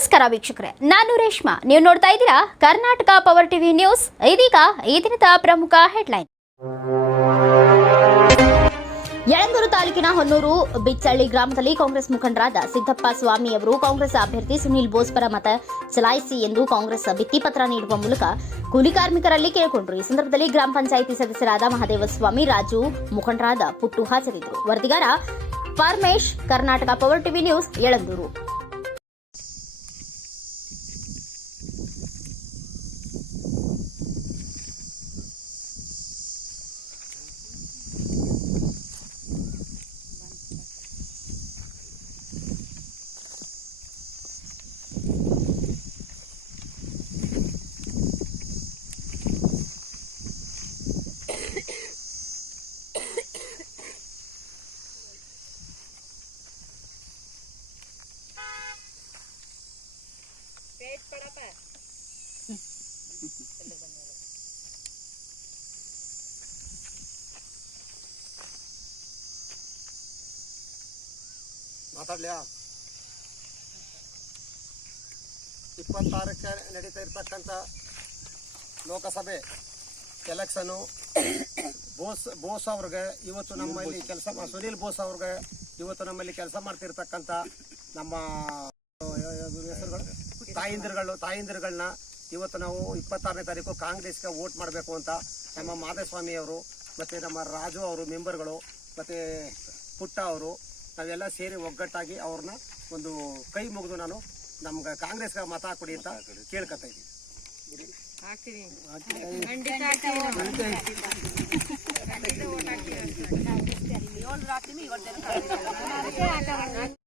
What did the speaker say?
ನಮಸ್ಕಾರ ವೀಕ್ಷಕರೇ, ನಾನು ರೇಷ್ಮಾ. ನೀವು ನೋಡ್ತಾ ಇದ್ದೀರಾ ಕರ್ನಾಟಕ ಪವರ್ ಟಿವಿ ನ್ಯೂಸ್ ಇದೀಗ ಈ ದಿನದ ಪ್ರಮುಖ ಹೆಡ್ಲೈನ್ ಯಳಂದೂರು ತಾಲೂಕಿನ ಹೊನ್ನೂರು ಬಿಚ್ಚಳ್ಳಿ ಗ್ರಾಮದಲ್ಲಿ ಕಾಂಗ್ರೆಸ್ ಮುಖಂಡರಾದ ಸಿದ್ದಪ್ಪ ಸ್ವಾಮಿ ಅವರು ಕಾಂಗ್ರೆಸ್ ಅಭ್ಯರ್ಥಿ ಸುನೀಲ್ ಬೋಸ್ ಪರ ಮತ ಚಲಾಯಿಸಿ ಎಂದು ಕಾಂಗ್ರೆಸ್ ಭಿತ್ತಿಪತ್ರ ನೀಡುವ ಮೂಲಕ ಕೂಲಿ ಕಾರ್ಮಿಕರಲ್ಲಿ ಕೇಳಿಕೊಂಡರು. ಈ ಸಂದರ್ಭದಲ್ಲಿ ಗ್ರಾಮ ಪಂಚಾಯಿತಿ ಸದಸ್ಯರಾದ ಮಹದೇವಸ್ವಾಮಿ ರಾಜು ಮುಖಂಡರಾದ ಪುಟ್ಟು ಹಾಜರಿದ್ದರು. ವರದಿಗಾರ Paramesh, Karnataka power TV news Yelandur ಮಾತಾಡ್ಲಿಯಾ? ಇಪ್ಪತ್ತಾರಕ್ಕೆ ನಡೀತಾ ಇರ್ತಕ್ಕಂಥ ಲೋಕಸಭೆ ಎಲೆಕ್ಷನ್ ಬೋಸ್ ಬೋಸ್ ಅವ್ರಿಗೆ ಇವತ್ತು ನಮ್ಮಲ್ಲಿ ಕೆಲಸ ಸುನೀಲ್ ಬೋಸ್ ಅವ್ರಿಗೆ ಇವತ್ತು ನಮ್ಮಲ್ಲಿ ಕೆಲಸ ಮಾಡ್ತಿರ್ತಕ್ಕಂಥ ನಮ್ಮ ಹೆಸರುಗಳು? ತಾಯಿಂದಿರುಗಳು ತಾಯಿಂದಿರುಗಳನ್ನ ಇವತ್ತು ನಾವು ಇಪ್ಪತ್ತಾರನೇ ತಾರೀಕು ಕಾಂಗ್ರೆಸ್ಗೆ ವೋಟ್ ಮಾಡಬೇಕು ಅಂತ ನಮ್ಮ ಮಾಧಸ್ವಾಮಿ ಅವರು ಮತ್ತು ನಮ್ಮ ರಾಜು ಅವರು ಮೆಂಬರ್ಗಳು ಮತ್ತು ಪುಟ್ಟ ಅವರು ನಾವೆಲ್ಲ ಸೇರಿ ಒಗ್ಗಟ್ಟಾಗಿ ಅವ್ರನ್ನ ಒಂದು ಕೈ ಮುಗಿದು ನಾನು ನಮ್ಗೆ ಕಾಂಗ್ರೆಸ್ಗೆ ಮತ ಕೊಡಿ ಅಂತ ಕೇಳ್ಕೊತಾ ಇದ್ದೀನಿ. ಹಾಕ್ತೀವಿ ಖಂಡಿತ ಹಾಕ್ತೀವಿ ನಾವು.